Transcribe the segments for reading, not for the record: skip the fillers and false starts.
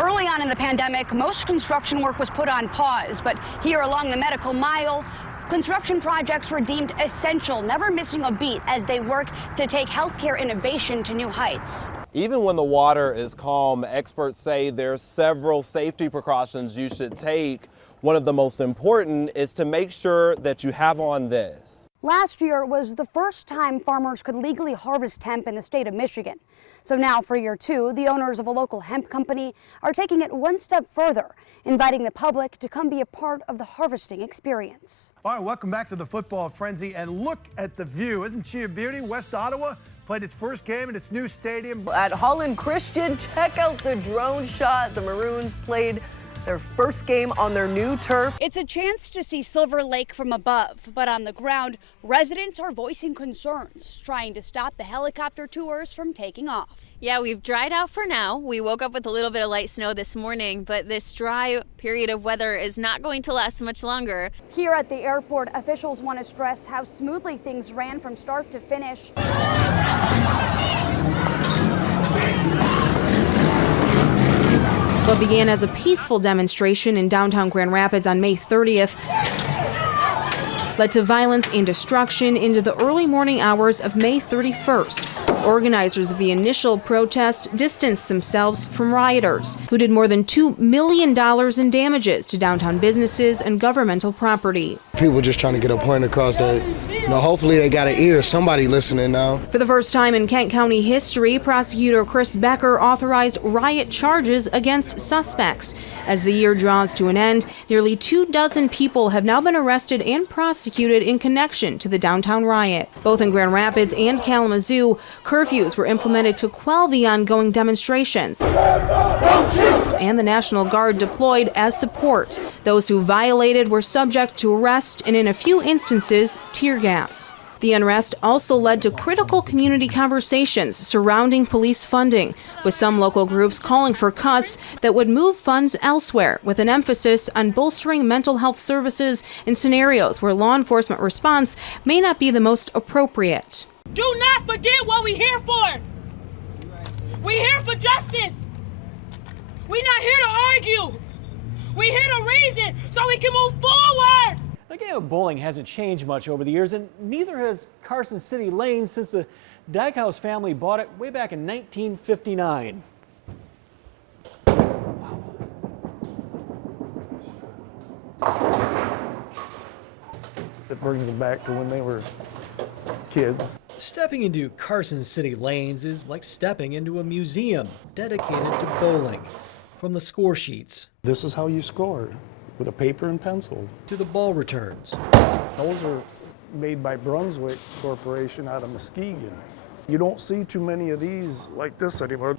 Early on in the pandemic, most construction work was put on pause, but here along the Medical Mile, construction projects were deemed essential, never missing a beat as they work to take healthcare innovation to new heights. Even when the water is calm, experts say there's several safety precautions you should take. One of the most important is to make sure that you have on this. Last year was the first time farmers could legally harvest hemp in the state of Michigan. So now for year two, the owners of a local hemp company are taking it one step further, inviting the public to come be a part of the harvesting experience. All right, welcome back to the Football Frenzy, and look at the view. Isn't she a beauty? West Ottawa played its first game in its new stadium. At Holland Christian, check out the drone shot. The Maroons played their first game on their new turf. It's a chance to see Silver Lake from above, but on the ground, residents are voicing concerns, trying to stop the helicopter tours from taking off. Yeah, we've dried out for now. We woke up with a little bit of light snow this morning, but this dry period of weather is not going to last much longer. Here at the airport, officials want to stress how smoothly things ran from start to finish. What began as a peaceful demonstration in downtown Grand Rapids on May 30th led to violence and destruction into the early morning hours of May 31st. Organizers of the initial protest distanced themselves from rioters, who did more than $2 million in damages to downtown businesses and governmental property. People just trying to get a point across that, hopefully they got an ear, somebody listening now. For the first time in Kent County history, prosecutor Chris Becker authorized riot charges against suspects. As the year draws to an end, nearly 24 people have now been arrested and prosecuted in connection to the downtown riot. Both in Grand Rapids and Kalamazoo, curfews were implemented to quell the ongoing demonstrations. And the National Guard deployed as support. Those who violated were subject to arrest and, in a few instances, tear gas. The unrest also led to critical community conversations surrounding police funding, with some local groups calling for cuts that would move funds elsewhere, with an emphasis on bolstering mental health services in scenarios where law enforcement response may not be the most appropriate. Do not forget what we're here for. We're here for justice. We're not here to argue. We're here to reason so we can move forward. The game of bowling hasn't changed much over the years, and neither has Carson City Lanes since the Dykehouse family bought it way back in 1959. It brings them back to when they were kids. Stepping into Carson City Lanes is like stepping into a museum dedicated to bowling. From the score sheets. This is how you score, with a paper and pencil. To the ball returns. Those are made by Brunswick Corporation out of Muskegon. You don't see too many of these like this anymore.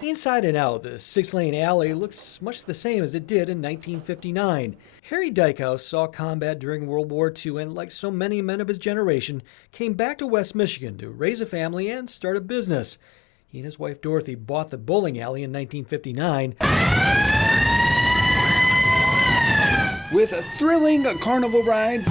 Inside and out, the 6-lane alley looks much the same as it did in 1959. Harry Dykehouse saw combat during World War II and, like so many men of his generation, came back to West Michigan to raise a family and start a business. He and his wife Dorothy bought the bowling alley in 1959. With thrilling carnival rides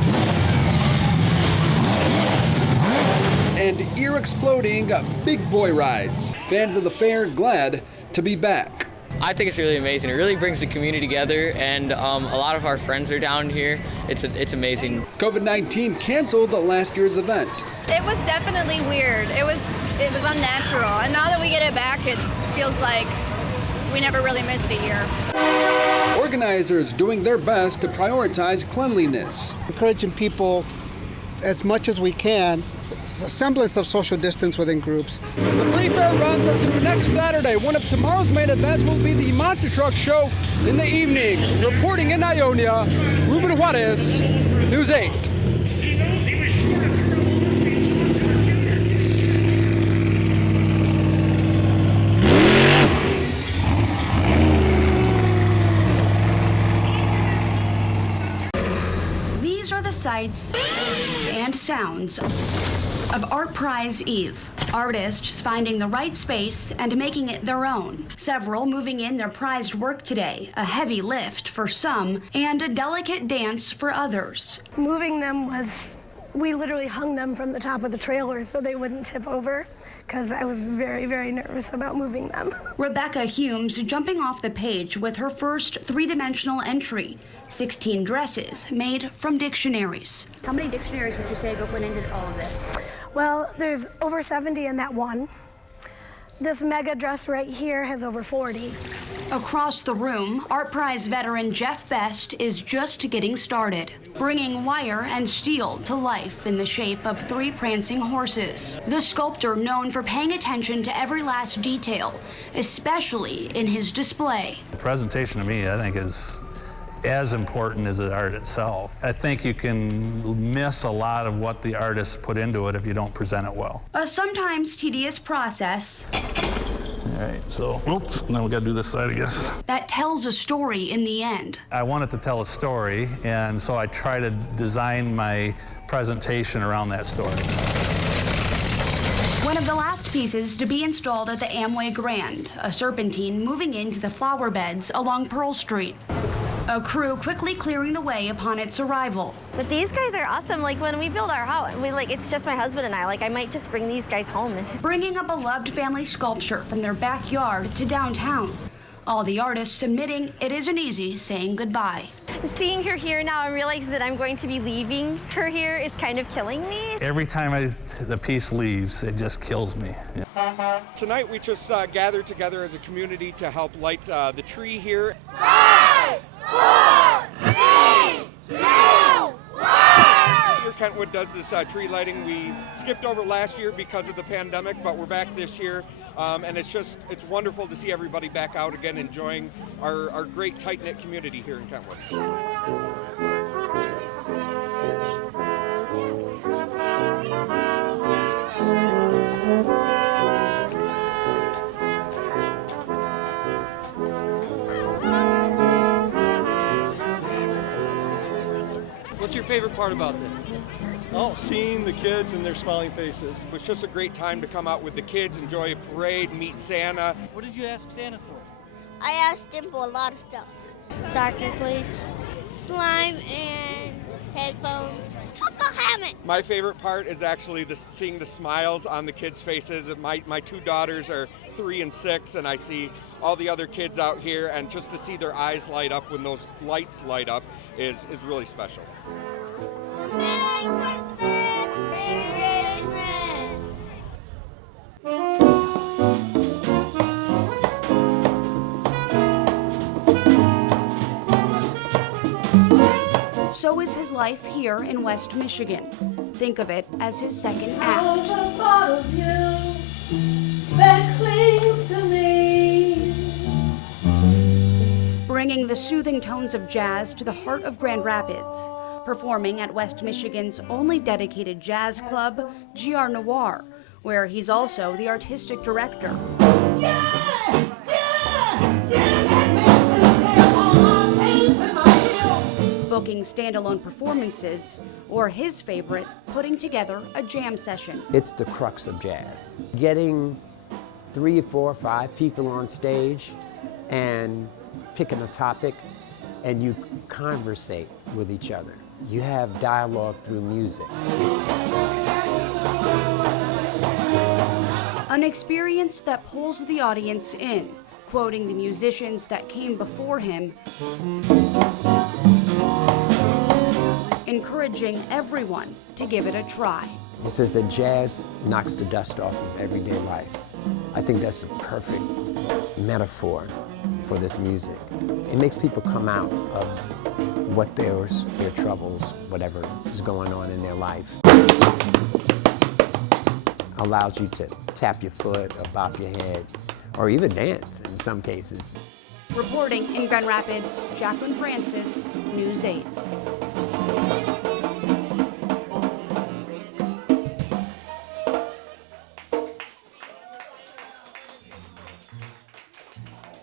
and ear-exploding big boy rides. Fans of the fair glad to be back. I think it's really amazing. It really brings the community together, and a lot of our friends are down here. It's amazing. COVID-19 canceled last year's event. It was definitely weird. It was unnatural, and now that we get it back, it feels like we never really missed a year. Organizers doing their best to prioritize cleanliness. Encouraging people as much as we can, a semblance of social distance within groups. The Free Fair runs up through next Saturday. One of tomorrow's main events will be the Monster Truck Show in the evening. Reporting in Ionia, Ruben Juarez, News 8. These are the sights and sounds of Art Prize Eve. Artists finding the right space and making it their own. Several moving in their prized work today, a heavy lift for some and a delicate dance for others. Moving them We literally hung them from the top of the trailer so they wouldn't tip over, because I was very, very nervous about moving them. Rebecca Humes jumping off the page with her first three-dimensional entry, 16 dresses made from dictionaries. How many dictionaries would you say went into all of this? Well, there's over 70 in that one. This mega dress right here has over 40. Across the room, Art Prize veteran Jeff Best is just getting started, bringing wire and steel to life in the shape of 3 prancing horses. The sculptor known for paying attention to every last detail, especially in his display. The presentation to me, I think, is as important as the art itself. I think you can miss a lot of what the artist put into it if you don't present it well. A sometimes tedious process. All right, so, oops, now we gotta do this side, I guess. That tells a story in the end. I wanted to tell a story, and so I try to design my presentation around that story. One of the last pieces to be installed at the Amway Grand, a serpentine moving into the flower beds along Pearl Street. A crew quickly clearing the way upon its arrival. But these guys are awesome. Like when we build our house, it's just my husband and I. Like I might just bring these guys home. Bringing a beloved family sculpture from their backyard to downtown. All the artists admitting it isn't easy saying goodbye. Seeing her here now and realizing that I'm going to be leaving her here is kind of killing me. Every time the piece leaves, it just kills me. Yeah. Tonight we just gathered together as a community to help light the tree here. 5, 4, 3, 2, 1! Here Kentwood does this tree lighting. We skipped over last year because of the pandemic, but we're back this year. And it's wonderful to see everybody back out again enjoying our great tight-knit community here in Kentwood. What's your favorite part about this? Oh, seeing the kids and their smiling faces. It was just a great time to come out with the kids, enjoy a parade, meet Santa. What did you ask Santa for? I asked him for a lot of stuff. Soccer cleats, slime, and headphones. Football helmet! My favorite part is actually seeing the smiles on the kids' faces. My 2 daughters are 3 and 6, and I see all the other kids out here, and just to see their eyes light up when those lights light up is really special. Merry Christmas! Merry Christmas! So is his life here in West Michigan. Think of it as his second act. A part of you that clings to me. Bringing the soothing tones of jazz to the heart of Grand Rapids. Performing at West Michigan's only dedicated jazz club, GR Noir, where he's also the artistic director. Booking standalone performances, or his favorite, putting together a jam session. It's the crux of jazz. Getting 3 or 4 or 5 people on stage and picking a topic, and you conversate with each other. You have dialogue through music. An experience that pulls the audience in, quoting the musicians that came before him, encouraging everyone to give it a try. He says that jazz knocks the dust off of everyday life. I think that's a perfect metaphor for this music. It makes people come out of what their troubles, whatever is going on in their life. Allows you to tap your foot or bop your head, or even dance in some cases. Reporting in Grand Rapids, Jacqueline Francis, News 8.